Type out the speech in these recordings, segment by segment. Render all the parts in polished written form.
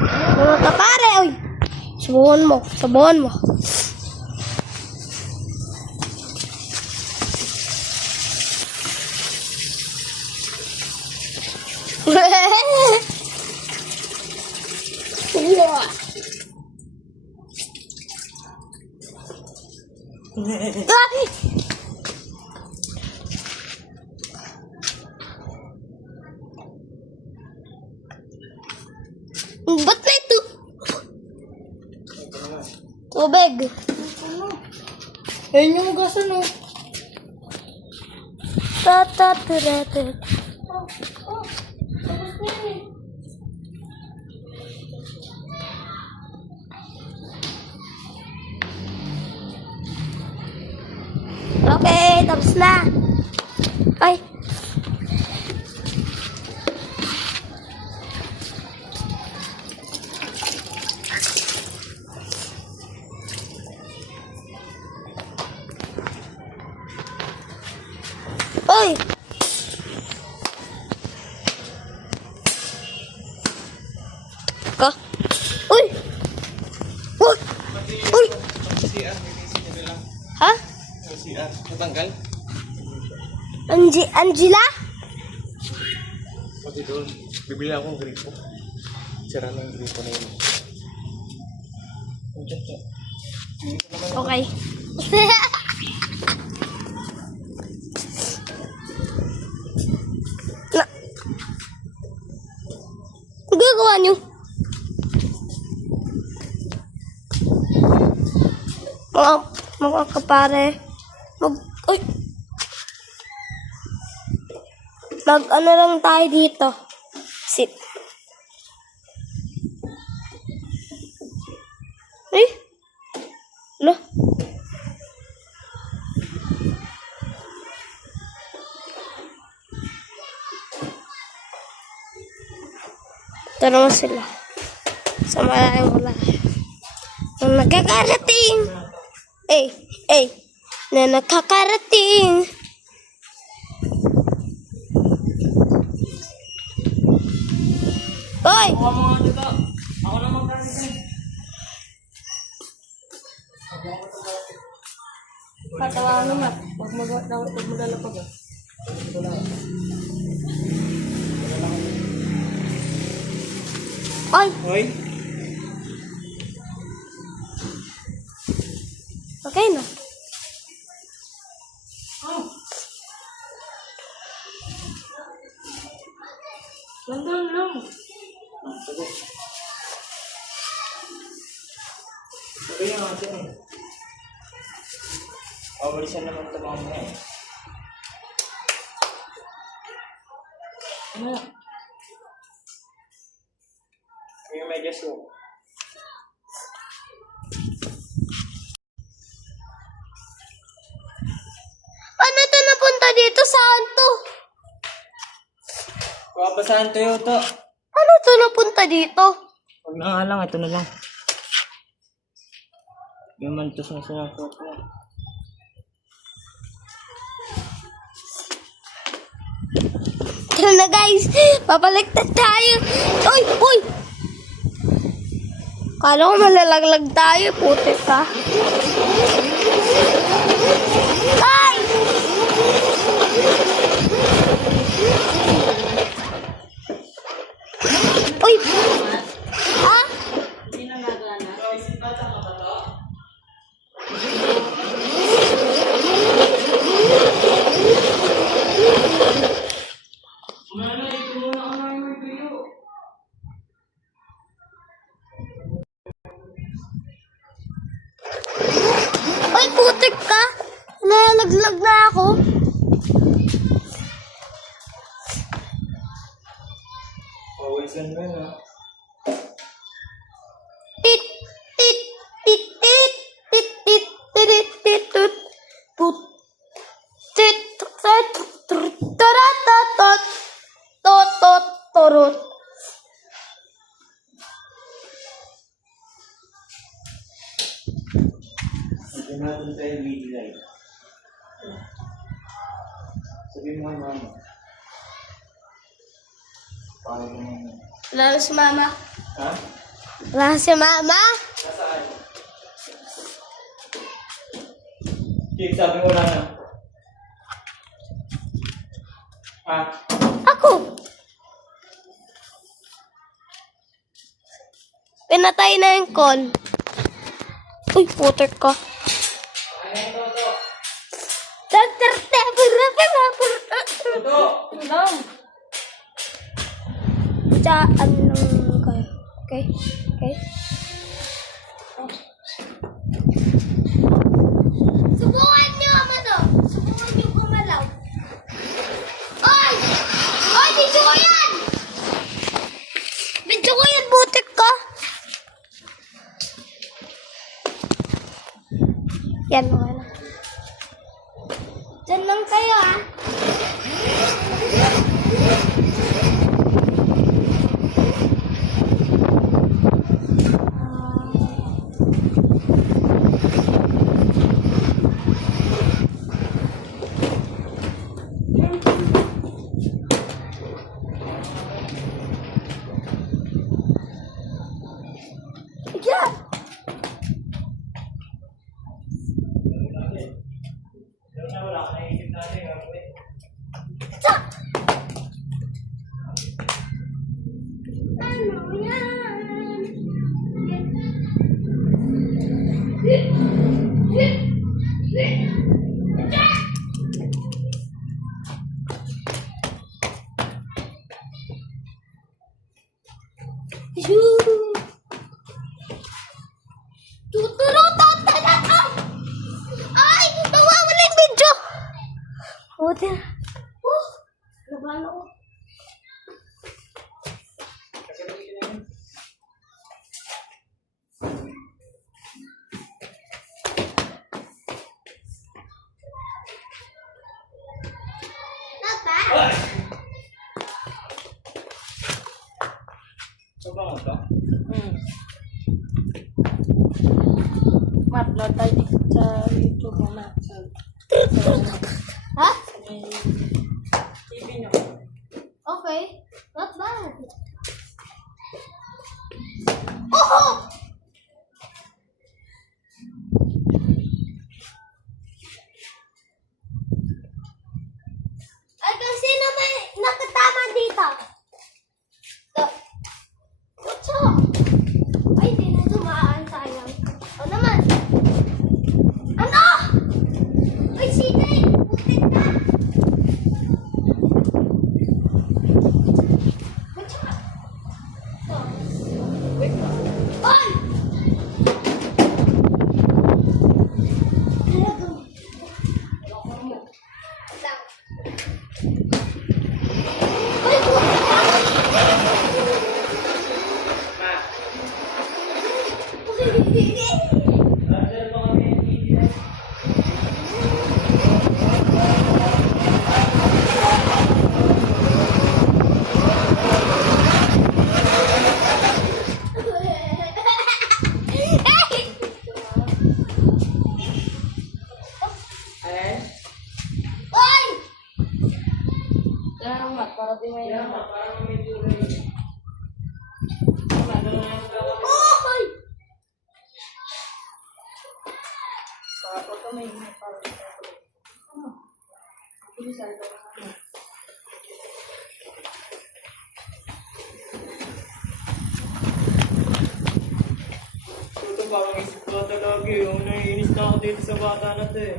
Mga kapare, oy. Subuhan mo, subuhan mo. Ay! Ba't na ito? Tubig. Ayun yung ugasan, oh. Ta-ta-ta-ta-ta. Okay, tapos na. Ay. Oy. Ka. Uy. Uy. Uy. Ha? Natanggal? Angela? Pati doon, bibili akong gripo. Sira na yung gripo na yun. Okay. Na. Ang gagawa niyo? Mga kapare. Uy. Ano lang tayo dito. Sit. Ay. Ano? Ito naman sila. Sa malayang wala. Ang nakakarating. Na nakakarating. Hoy! Ako mga dito. Ako na mag-garden. Patawanan na. Huwag maglalapag, ah. Ay! Hoy? Okay na. Landan lang. Sabi niya nga dyan eh. Pawalisan naman ito mamaya eh. Ano? Yung medyas ko. Paano ito napunta dito? Saan to? Papasahan tayo ito. Ano ito napunta dito? Huwag na nga lang, ito na lang. Yung mantos na sinasuot mo. Tara na guys, papaliktad tayo. Uy, uy! Kala ko malalaglag tayo, puti ka. Ay! Uy! Ha? Ay, putik ka! Nalalaglag na ako. Pawalisan mo yun ah. Tit, tit, tit, tit, tit, tit, tit, tit, tut, put, tit, tit, taratatot, totot, torot. Ito natin tayo midnight. Sabihin mo nga mama. Paano naman? Lalo si mama. Ha? Wala si mama? Nasaan? Sige, sabi mo na na. Ha? Ako. Pinatay na yung con. Uy, puter ka. Ano yung Toto? Ano lang? Saan lang kayo? Okay? Okay? Subukan niyo ama to. Subukan niyo kumalaw. Oy! Oy, video ko yan! Video ko yan, butik ka. Yan mga na. Diyan lang kayo ah. Yeah. Wala ka naisip natin. Sa! Ano yan? Tuturutot talaga! Ay! Mawawala yung video! Puta. Laban ako. Papa? Sobrang ito? Mat, load tayo dito sa YouTube mo, Mat. Ha? TV nyo. Okay. Not bad. Oh! Ay, kasi naman nakatama dito. Kutso. Ay, hindi na dumaan sayang. O naman. Ano? Ay, sige. Putik ka. Kutso ka. Wait lang. Oy! Talagang. Lang. Ay, putik ka. Ma, Hindi. dahil ba kami hindi na? Alin? Oy! Kaya lang, Mat, para di may Kaya naman. nga, parang may tuloy. Mat, ano na yung gawa? Oy! Para ito may para dito. Hindi sa ito. Ito parang isip ko talaga eh. Naiinis na ako dito sa bata na to eh.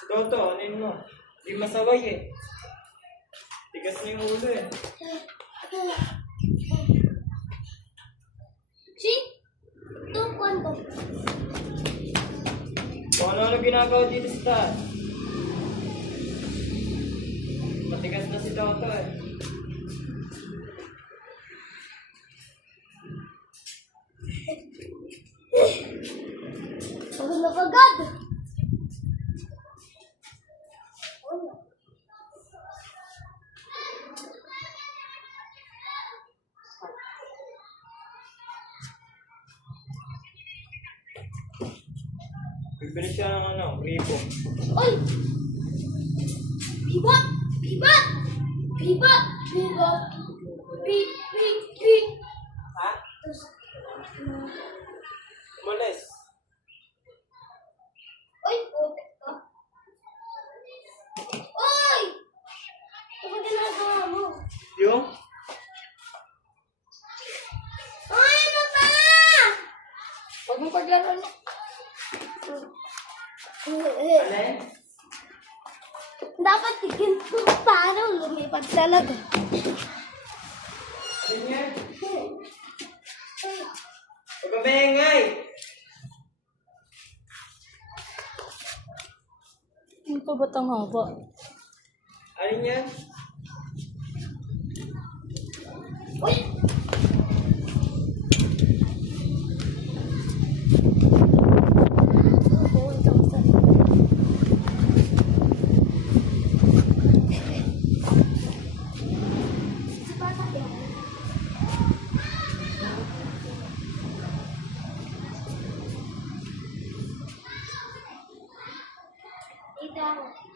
Si Toto, ano yun mo? Hindi masaway eh. Tigas na yung ulo eh. Si? Ito, kwento. Kung ano-ano ginagawa dito sa taas. Matigas na si Toto eh. Pagod na pagod. Bibili siya ng ano, ribo. Oy! Biba! Biba! Biba! Biba! Bi! Ha? Umalis. Oy! Putik ka. Oy! Ano ginagawa mo? Yung? Oy! Ano ba? Huwag mo paglaro niya. Alin? Dapat tigil ko para lumipat talaga. Alin yan? Huwag ka maingay! Ano pa ba't ang haba? Alin yan? Uy! Ito ako.